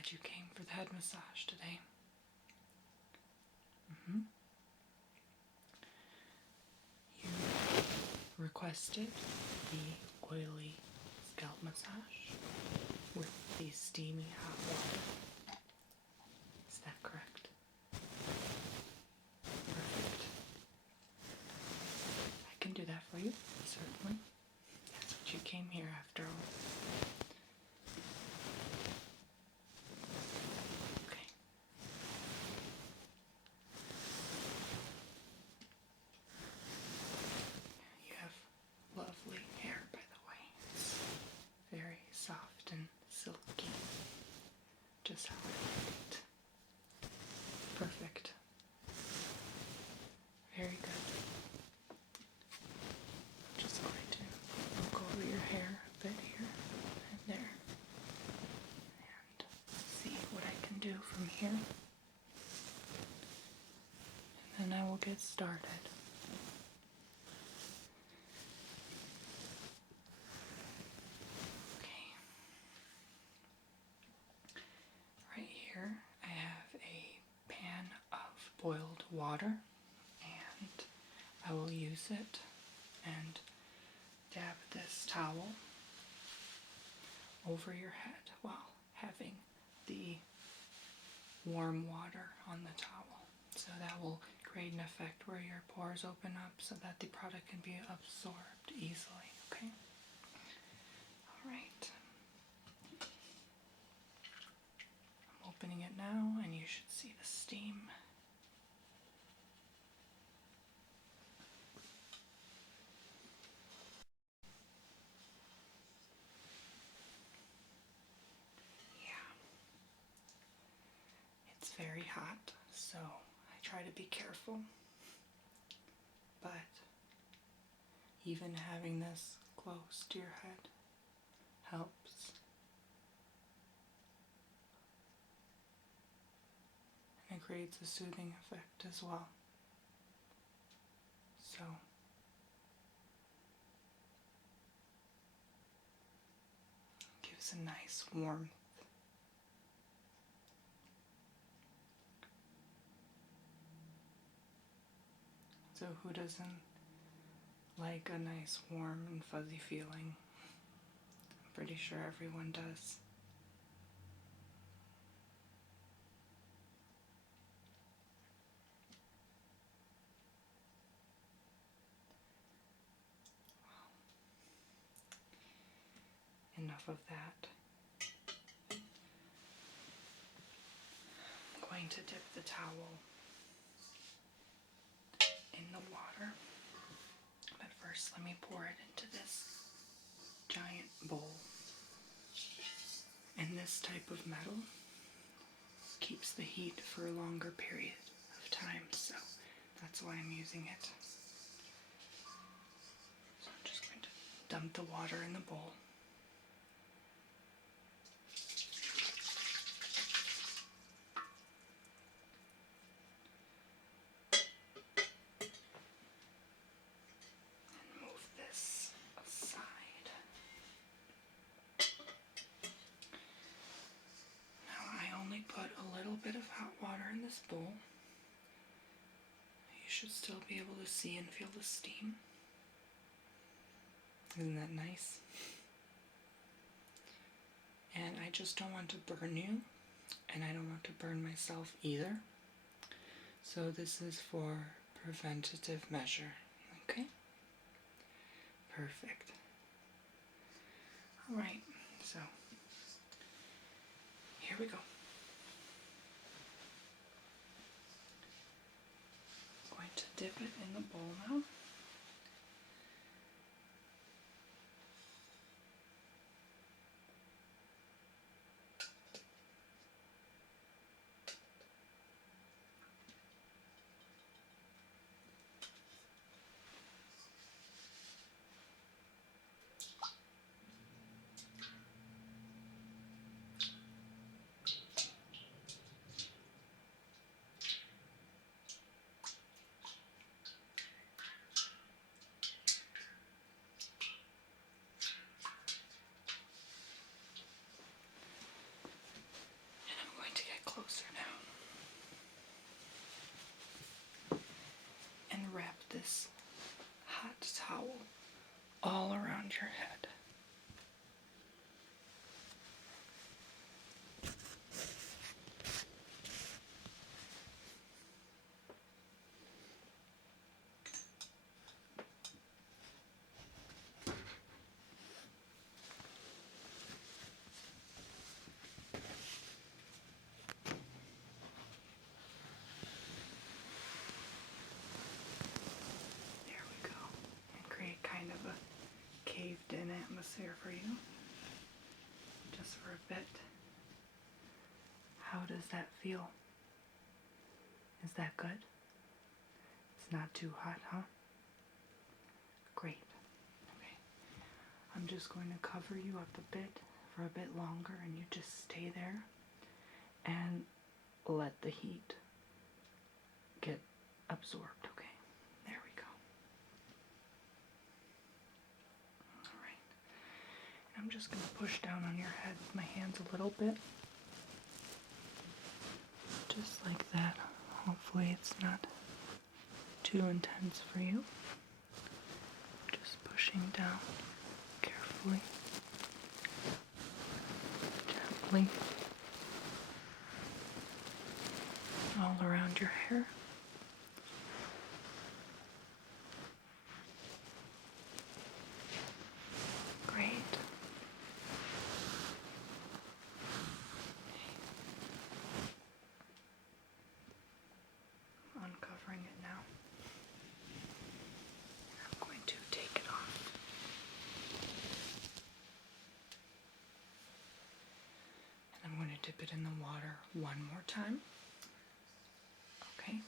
glad you came for the head massage today. You requested the oily scalp massage with the steamy hot water. Is that correct? Perfect. I can do that for you, certainly. That's what you came here after all. Okay. You have lovely hair, by the way. It's very soft and silky. Just how I like it. Perfect. Very good. I'm just going to look over your hair a bit here and there and see what I can do from here. And then I will get started. Okay. Right here I have a pan of boiled water, and I will use it and dab this towel over your head while having the warm water on the towel. So that will create an effect where your pores open up so that the product can be absorbed easily, okay? Alright. I'm opening it now and you should see the steam. It's very hot, so I try to be careful, but even having this close to your head helps. And it creates a soothing effect as well. So it gives a nice warmth. So who doesn't like a nice warm and fuzzy feeling? I'm pretty sure everyone does. Enough of that. I'm going to dip the towel in the water. But first, let me pour it into this giant bowl. And this type of metal keeps the heat for a longer period of time, so that's why I'm using it. So I'm just going to dump the water in the bowl. Put a little bit of hot water in this bowl. You should still be able to see and feel the steam. Isn't that nice? And I just don't want to burn you, and I don't want to burn myself either. So this is for preventative measure, okay? Perfect. Alright, so here we go. Going to dip it in the bowl now. all around your head. There we go. And create kind of a caved in atmosphere for you. Just for a bit. How does that feel? Is that good? It's not too hot, huh? Great. Okay. I'm just going to cover you up a bit for a bit longer, and you just stay there and let the heat get absorbed, okay? There we go. Alright. I'm just going to push down on your head with my hands a little bit. Just like that. Hopefully it's not too intense for you. Just pushing down carefully, gently, all around your hair. Great. Uncovering it now. I'm going to take it off. And I'm going to dip it in the water one more time. Okay.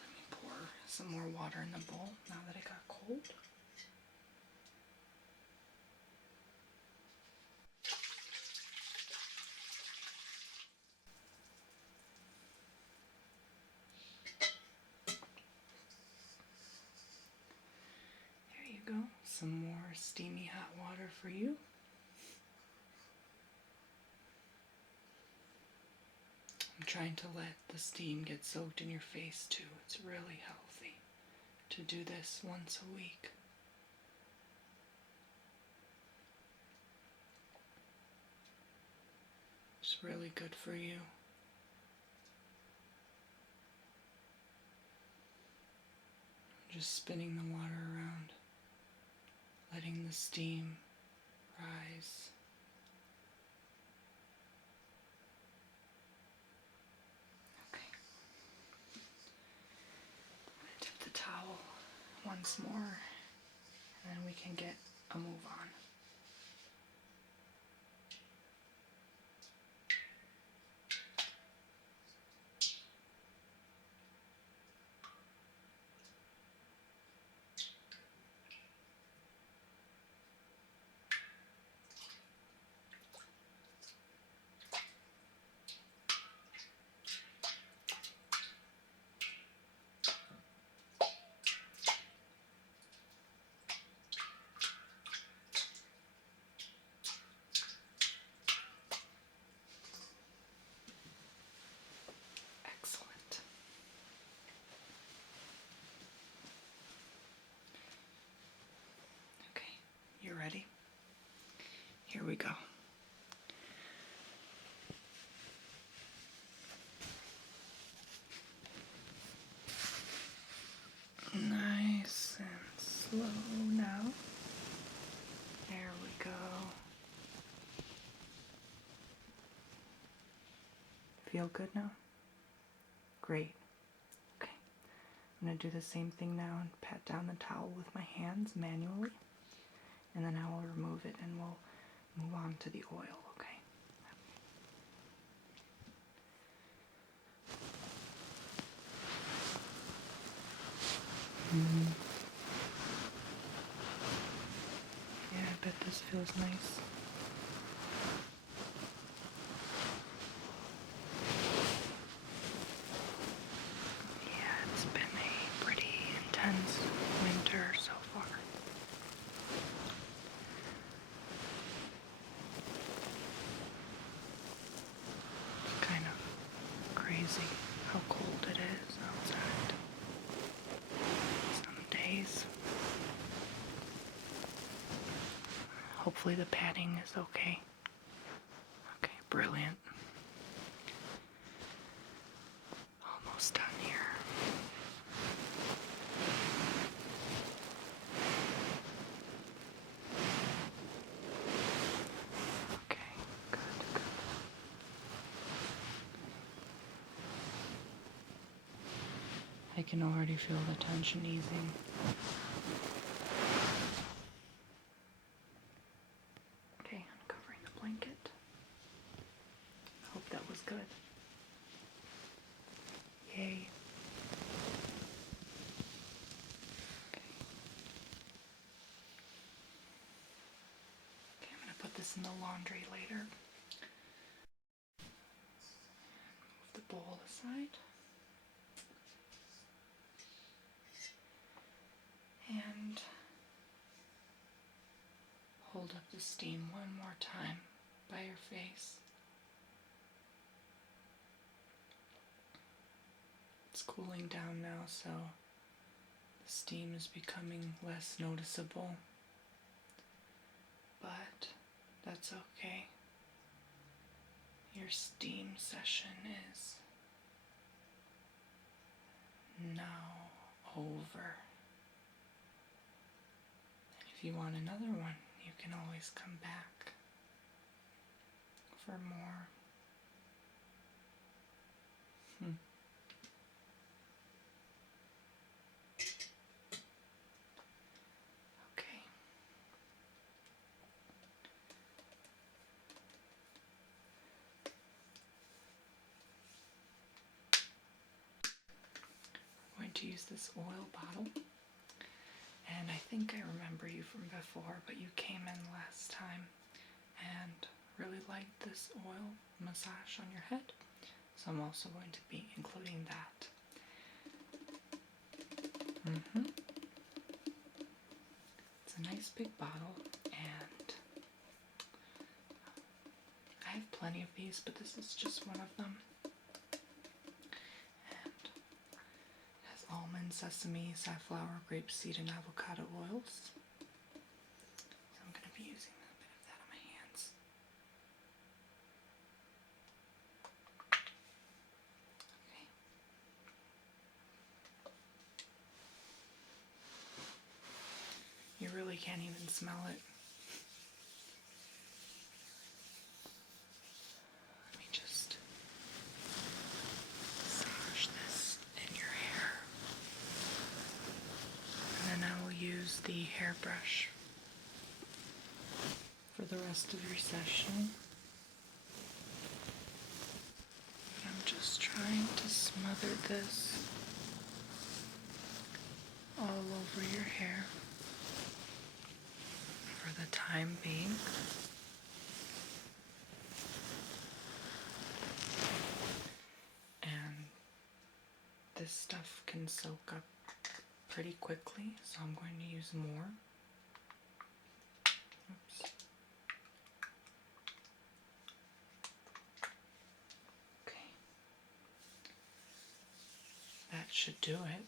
Let me pour some more water in the bowl now that it got cold. There you go. Some more steamy hot water for you. I'm trying to let the steam get soaked in your face too. It's really healthy to do this once a week. It's really good for you. Just spinning the water around, letting the steam rise. Okay. I'm going to dip the towel once more, and then we can get a move on. Excellent. Okay, you ready? Here we go. Nice and slow now. There we go. Feel good now? Great. Okay. I'm going to do the same thing now and pat down the towel with my hands manually. And then I will remove it and we'll move on to the oil, okay? Yeah, I bet this feels nice. Yeah, it's been a pretty intense winter so far. It's kind of crazy how cold it is outside. Some days hopefully the padding is okay. Okay, brilliant. Almost done here. Okay, good, good. I can already feel the tension easing. Okay, uncovering the blanket. Hope that was good. Yay. Okay, I'm going to put this in the laundry later. Move the bowl aside. And hold up the steam one more time by your face. It's cooling down now, so the steam is becoming less noticeable. But that's okay. Your steam session is now over. And if you want another one, you can always come back for more. Okay. I'm going to use this oil bottle. And I think I remember you from before, but you came in last time and really liked this oil massage on your head. So I'm also going to be including that. It's a nice big bottle, and I have plenty of these, but this is just one of them. And it has almond, sesame, safflower, grapeseed, and avocado oils. So I'm going to be using a bit of that on my hands. Okay. You really can't even smell it. Let me just massage this in your hair. And then I will use the hairbrush for the rest of your session. But I'm just trying to smother this all over your hair for the time being. And this stuff can soak up pretty quickly, so I'm going to use more. Oops. Okay. That should do it.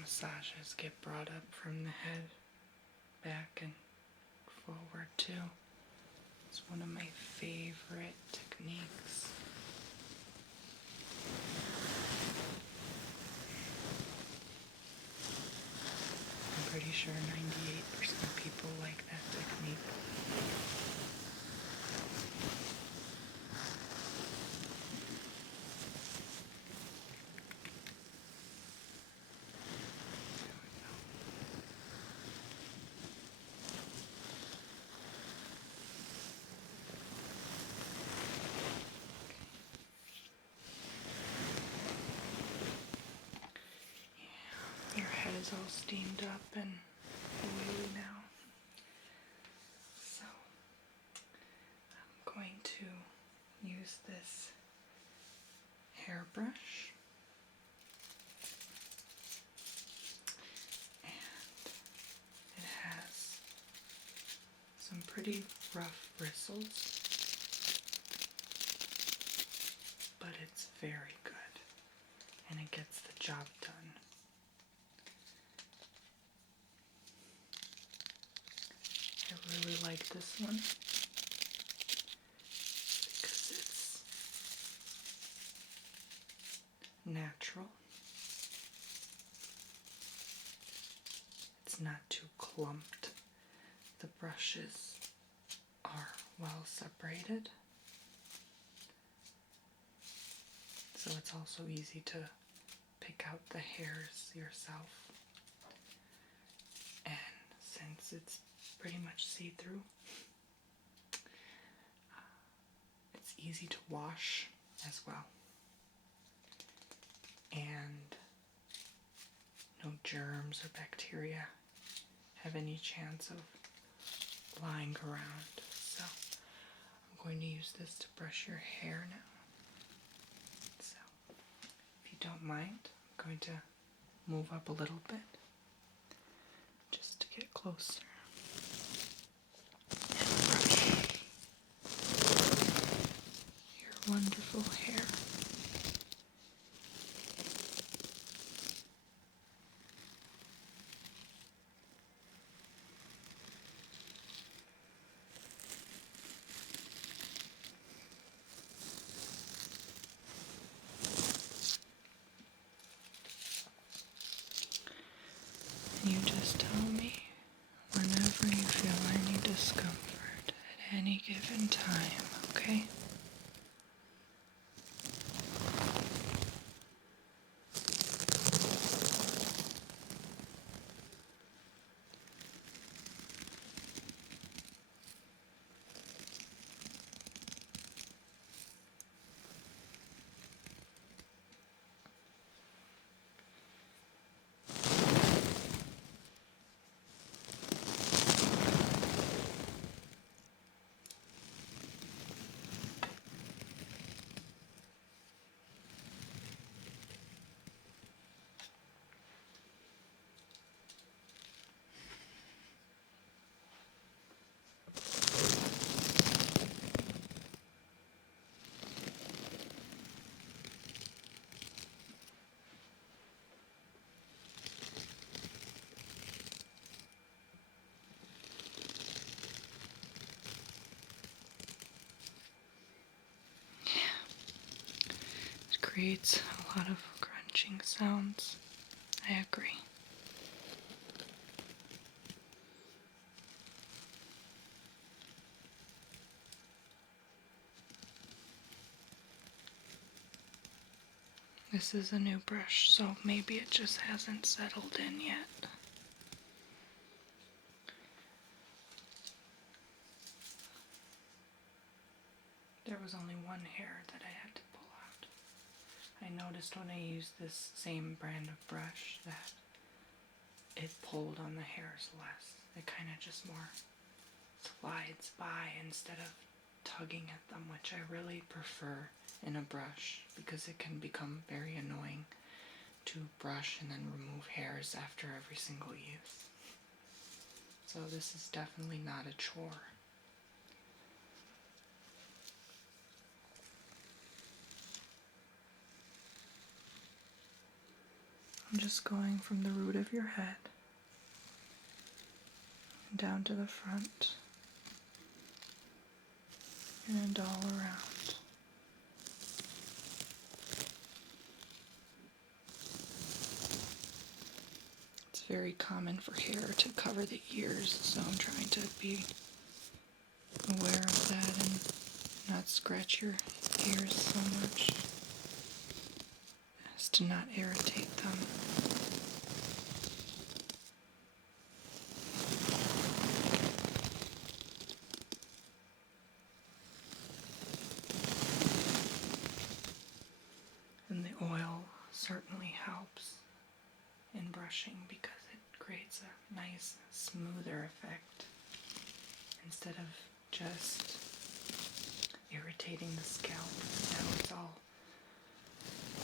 Massages get brought up from the head back and forward too. It's one of my favorite techniques. I'm pretty sure 98% of people like that technique. Your head is all steamed up and oily now. So I'm going to use this hairbrush and it pretty rough bristles, but it's very good and it gets the job done. I really like this one because it's natural. It's not too clumped. The brushes are well separated, so it's also easy to pick out the hairs yourself. And since it's pretty much see-through, it's easy to wash as well. And no germs or bacteria have any chance of lying around. So I'm going to use this to brush your hair now. So if you don't mind, I'm going to move up a little bit just to get closer and brush your wonderful hair. You just tell me whenever you feel any discomfort at any given time, okay? Creates a lot of crunching sounds. I agree. This is a new brush, so maybe it just hasn't settled in yet. There was only one hair that I had to pull out. I noticed when I used this same brand of brush that it pulled on the hairs less. It kind of just more slides by instead of tugging at them, which I really prefer in a brush because it can become very annoying to brush and then remove hairs after every single use. So this is definitely not a chore. I'm just going from the root of your head down to the front and all around. It's very common for hair to cover the ears, so I'm trying to be aware of that and not scratch your ears so much as to not irritate them. And the oil certainly helps in brushing because it creates a nice smoother effect instead of just irritating the scalp. Now it's all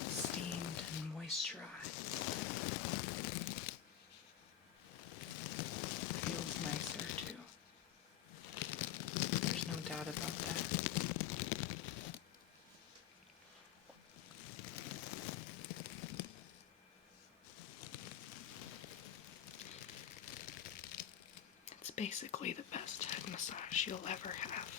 steamed and moisturized. Feels nicer too. basically the best head massage you'll ever have.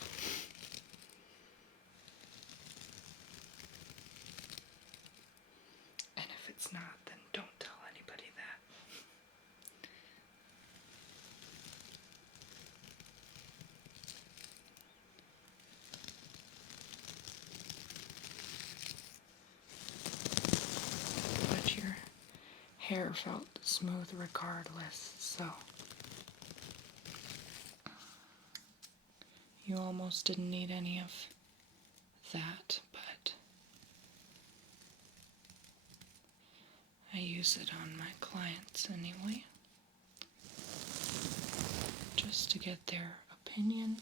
And if it's not, then don't tell anybody that. But your hair felt smooth regardless, so you almost didn't need any of that, but I use it on my clients anyway, just to get their opinion,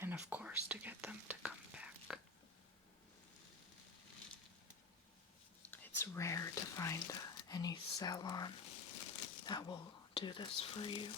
and of course to get them to come back. It's rare to find any salon that will do this for you.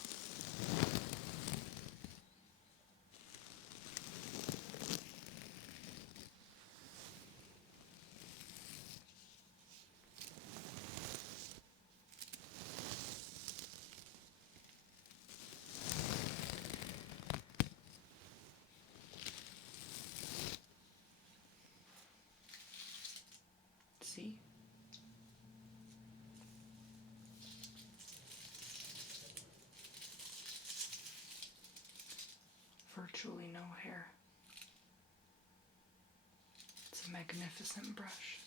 See? Virtually no hair. It's a magnificent brush.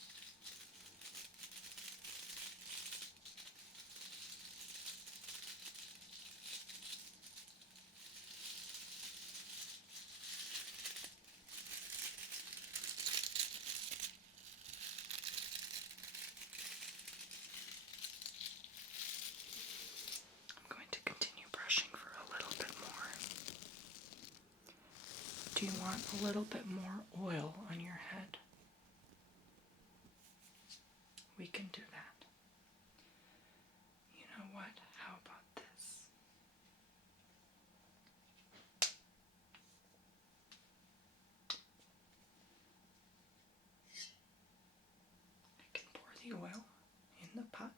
I'm going to continue brushing for a little bit more. Do you want a little bit more oil on your head? We can do that. You know what? How about this? I can pour the oil in the pot.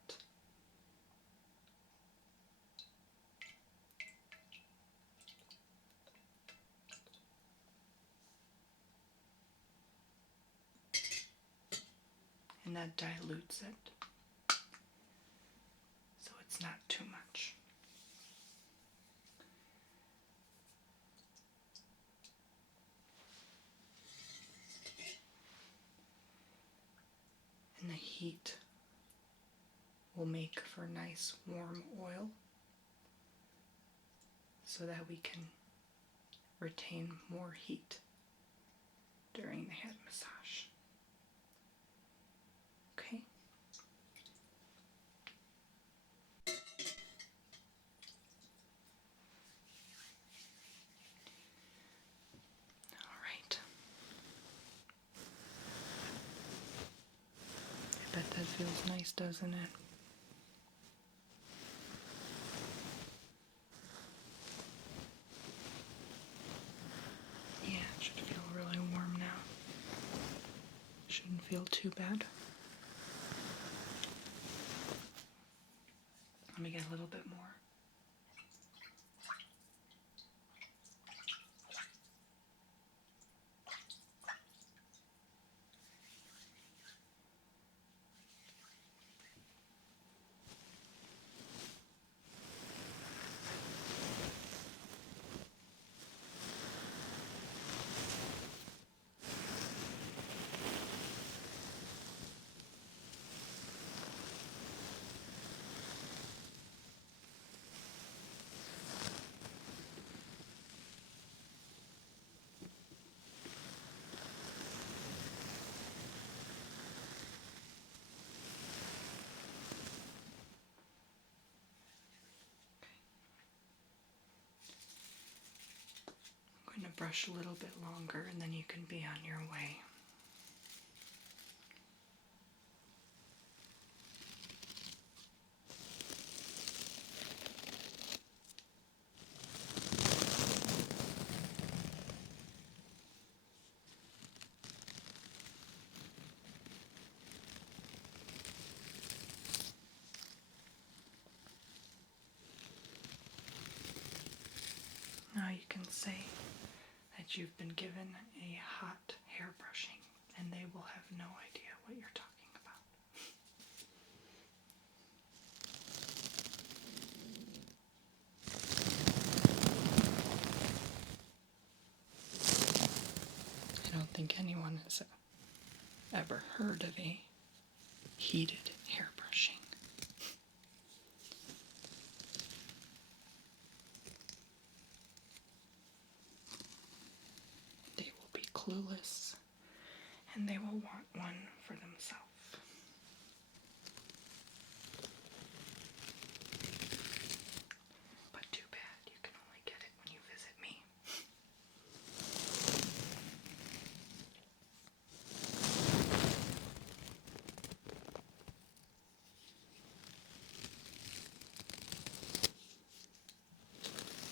And that dilutes it, so it's not too much. And the heat will make for nice warm oil so that we can retain more heat during the head massage. Okay? All right. I bet that feels nice, doesn't it? Yeah, it should feel really warm now. Shouldn't feel too bad. Let me get a little bit more. I'm going to brush a little bit longer and then you can be on your way. you can say that you've been given a hot hair brushing, and they will have no idea what you're talking about. I don't think anyone has ever heard of a heated hair brushing. They will be clueless, and they will want one for themselves. But too bad, you can only get it when you visit me.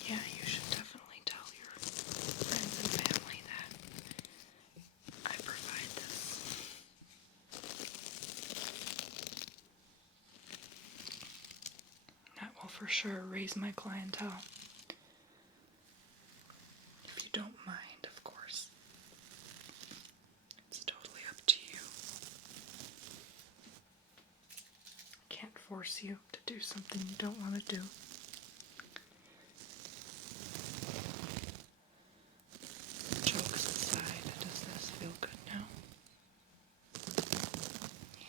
Yeah, you should definitely tell your friends and family that I provide this. That will for sure raise my clientele. If you don't mind, of course. It's totally up to you. I can't force you to do something you don't want to do. Jokes aside, does this feel good now? Yeah.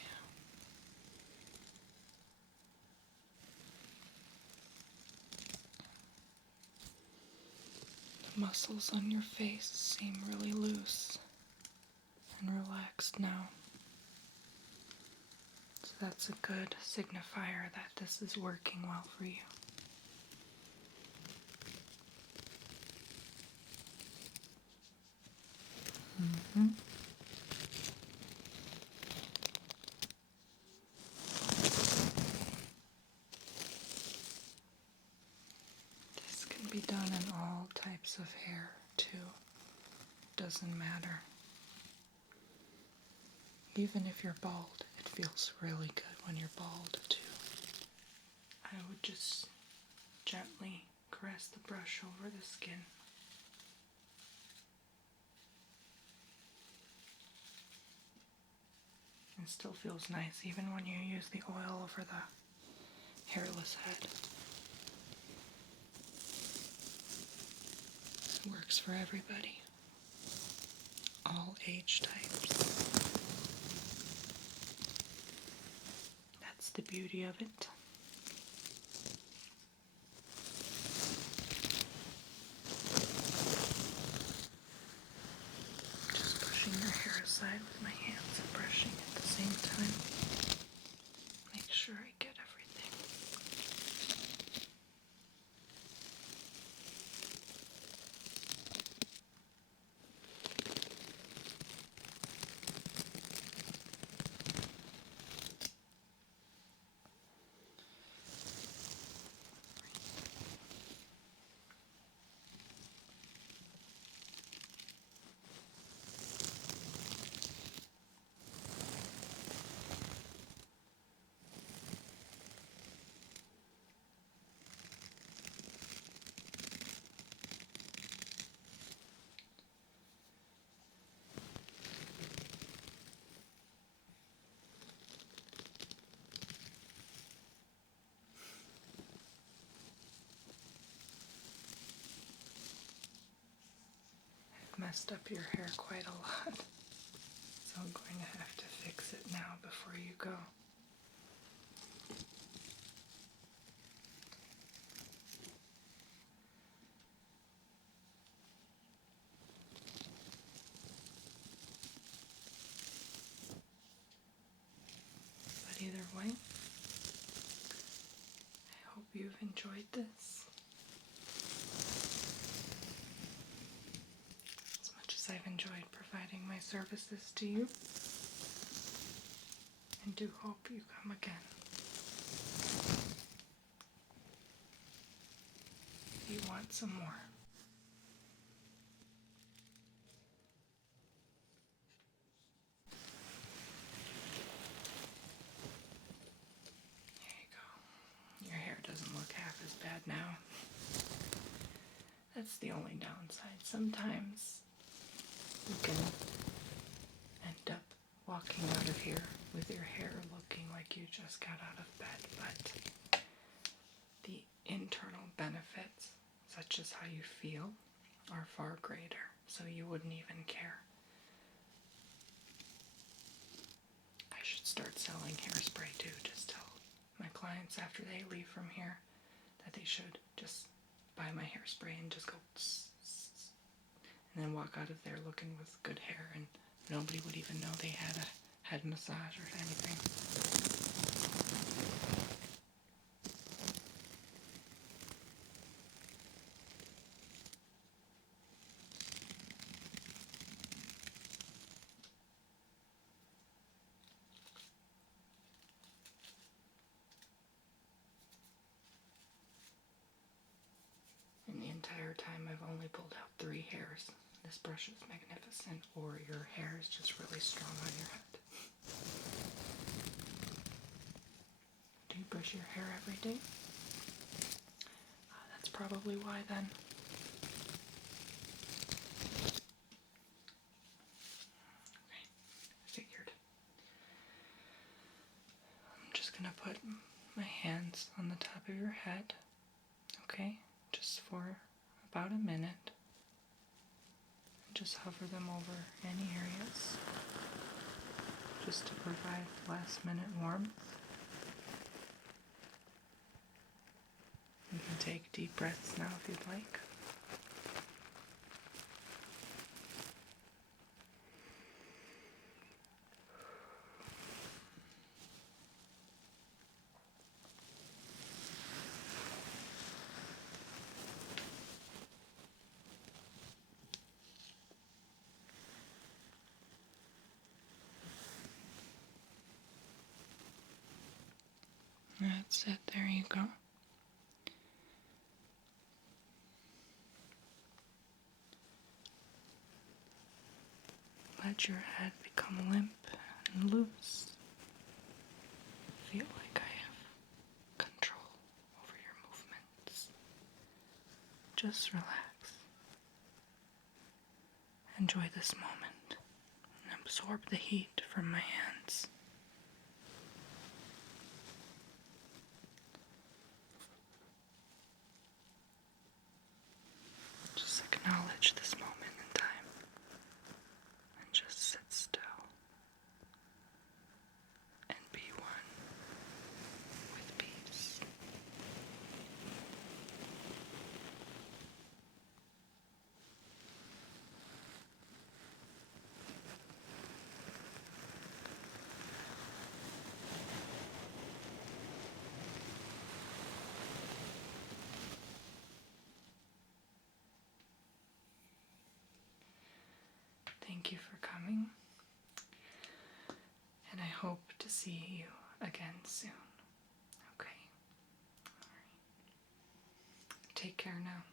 The muscles on your face seem really loose and relaxed now. So that's a good signifier that this is working well for you. Mm-hmm. This can be done in all types of hair, too. Doesn't matter. Even if you're bald, it feels really good when you're bald, too. I would just gently caress the brush over the skin. It still feels nice even when you use the oil over the hairless head. It works for everybody. All age types. That's the beauty of it. Just pushing your hair aside with my hands and brushing at the same time. Make sure I get everything. Messed up your hair quite a lot, so I'm going to have to fix it now before you go. But either way, I hope you've enjoyed this. I've enjoyed providing my services to you, and do hope you come again. If you want some more. There you go. Your hair doesn't look half as bad now. That's the only downside. Sometimes you can end up walking out of here with your hair looking like you just got out of bed, but the internal benefits, such as how you feel, are far greater, so you wouldn't even care. I should start selling hairspray too. Just tell my clients after they leave from here that they should just buy my hairspray and just go tss, tss, and then walk out of there looking with good hair, and nobody would even know they had a head massage or anything. And the entire time I've only pulled out 3 hairs. This brush is magnificent, or your hair is just really strong on your head. Do you brush your hair every day? That's probably why then. Okay, figured. I'm just gonna put my hands on the top of your head, okay? Just for about a minute. Just hover them over any areas, just to provide last minute warmth. You can take deep breaths now if you'd like. That's it, there you go. Let your head become limp and loose. Feel like I have control over your movements. Just relax. Enjoy this moment and absorb the heat from my hands. Just acknowledge this moment in time and just sit still and be one with peace. Thank you for coming, and I hope to see you again soon. Okay? All right. Take care now.